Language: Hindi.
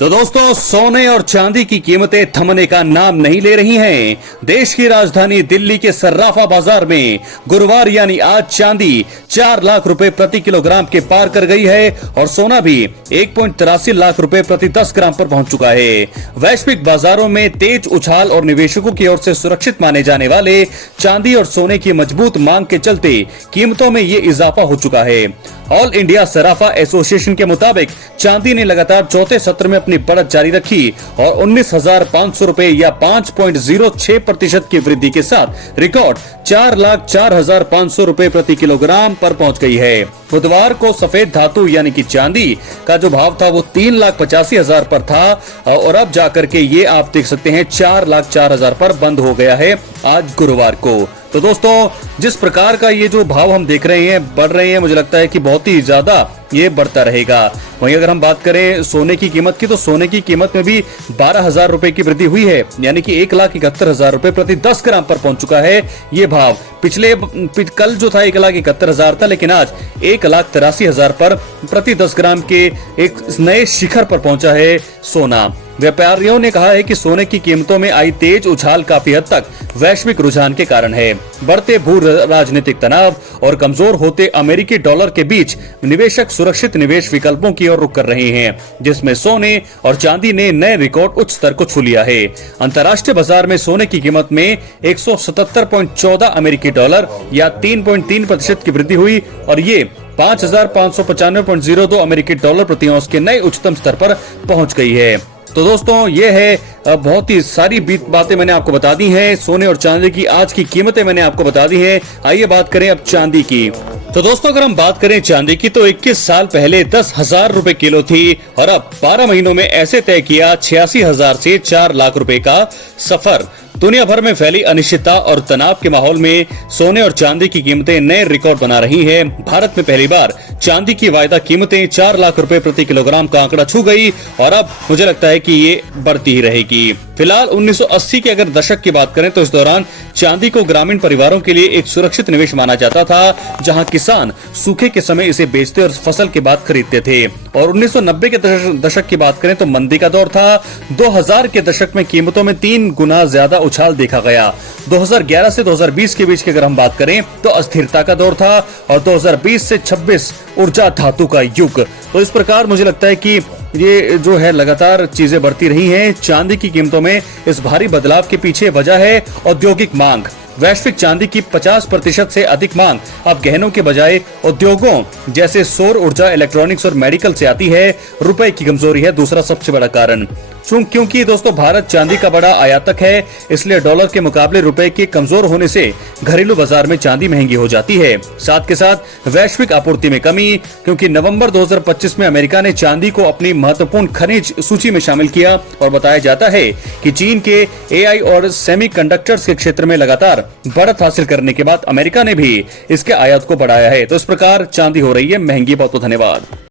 तो दोस्तों, सोने और चांदी की कीमतें थमने का नाम नहीं ले रही हैं। देश की राजधानी दिल्ली के सर्राफा बाजार में गुरुवार यानी आज चांदी 4 लाख रुपए प्रति किलोग्राम के पार कर गई है और सोना भी 1.83 लाख रुपए प्रति 10 ग्राम पर पहुंच चुका है। वैश्विक बाजारों में तेज उछाल और निवेशकों की ओर से सुरक्षित माने जाने वाले चांदी और सोने की मजबूत मांग के चलते कीमतों में ये इजाफा हो चुका है। ऑल इंडिया सराफा एसोसिएशन के मुताबिक चांदी ने लगातार चौथे सत्र में अपनी बढ़त जारी रखी और 19,500 रुपए या 5.06% की वृद्धि के साथ रिकॉर्ड 4,04,500 रुपए प्रति किलोग्राम पर पहुंच गई है। बुधवार को सफेद धातु यानी कि चांदी का जो भाव था वो 3,85,000 पर था और अब जाकर के ये आप देख सकते हैं 4,04,000 पर बंद हो गया है आज गुरुवार को। तो दोस्तों, जिस प्रकार का ये जो भाव हम देख रहे हैं बढ़ रहे हैं, मुझे लगता है कि बहुत ही ज्यादा ये बढ़ता रहेगा। वहीं अगर हम बात करें सोने की कीमत की, तो सोने की कीमत में भी 12,000 रुपए की वृद्धि हुई है, यानी कि 1,71,000 रुपए प्रति 10 ग्राम पर पहुंच चुका है ये भाव। कल जो था 1,71,000 था, लेकिन आज 1,83,000 पर प्रति 10 ग्राम के एक नए शिखर पर पहुंचा है सोना। व्यापारियों ने कहा है कि सोने की कीमतों में आई तेज उछाल काफी हद तक वैश्विक रुझान के कारण है। बढ़ते भू राजनीतिक तनाव और कमजोर होते अमेरिकी डॉलर के बीच निवेशक सुरक्षित निवेश विकल्पों की ओर रुख कर रहे हैं, जिसमें सोने और चांदी ने नए रिकॉर्ड उच्च स्तर को छू लिया है। अंतर्राष्ट्रीय बाजार में सोने की कीमत में 177.14 अमेरिकी डॉलर या 3.3% की वृद्धि हुई और ये 5,595.02 अमेरिकी डॉलर प्रति औंस के नए उच्चतम स्तर पर पहुंच गई है। तो दोस्तों, ये है बहुत ही सारी बातें मैंने आपको बता दी हैं। सोने और चांदी की आज की कीमतें मैंने आपको बता दी हैं। आइए बात करें अब चांदी की। तो दोस्तों, अगर हम बात करें चांदी की, तो 21 साल पहले 10,000 रुपए किलो थी और अब 12 महीनों में ऐसे तय किया 86,000 से 4 लाख रुपए का सफर। दुनिया भर में फैली अनिश्चितता और तनाव के माहौल में सोने और चांदी की कीमतें नए रिकॉर्ड बना रही हैं। भारत में पहली बार चांदी की वायदा कीमतें 4 लाख रुपए प्रति किलोग्राम का आंकड़ा छू गई और अब मुझे लगता है कि ये बढ़ती ही रहेगी। फिलहाल 1980 के अगर दशक की बात करें तो इस दौरान चांदी को ग्रामीण परिवारों के लिए एक सुरक्षित निवेश माना जाता था, जहां किसान सूखे के समय इसे बेचते और फसल के बाद खरीदते थे। और 1990 के दशक की बात करें तो मंदी का दौर था। 2000 के दशक में कीमतों में 3 गुना ज्यादा उछाल देखा गया। 2011 से 2020 के बीच की अगर हम बात करें तो अस्थिरता का दौर था और 2020 से 26 ऊर्जा धातु का युग। तो इस प्रकार मुझे लगता है कि ये जो है लगातार चीजें बढ़ती रही हैं। चांदी की कीमतों में इस भारी बदलाव के पीछे वजह है औद्योगिक मांग। वैश्विक चांदी की 50% से अधिक मांग अब गहनों के बजाय उद्योगों जैसे सौर ऊर्जा, इलेक्ट्रॉनिक्स और मेडिकल से आती है। रुपए की कमजोरी है दूसरा सबसे बड़ा कारण। क्योंकि दोस्तों भारत चांदी का बड़ा आयातक है, इसलिए डॉलर के मुकाबले रुपए के कमजोर होने से घरेलू बाजार में चांदी महंगी हो जाती है। साथ के साथ वैश्विक आपूर्ति में कमी, क्योंकि नवंबर 2025 में अमेरिका ने चांदी को अपनी महत्वपूर्ण खनिज सूची में शामिल किया और बताया जाता है कि चीन के एआई और सेमीकंडक्टर्स के क्षेत्र में लगातार बढ़त हासिल करने के बाद अमेरिका ने भी इसके आयात को बढ़ाया है। तो इस प्रकार चांदी हो रही है महंगी। बहुत बहुत धन्यवाद।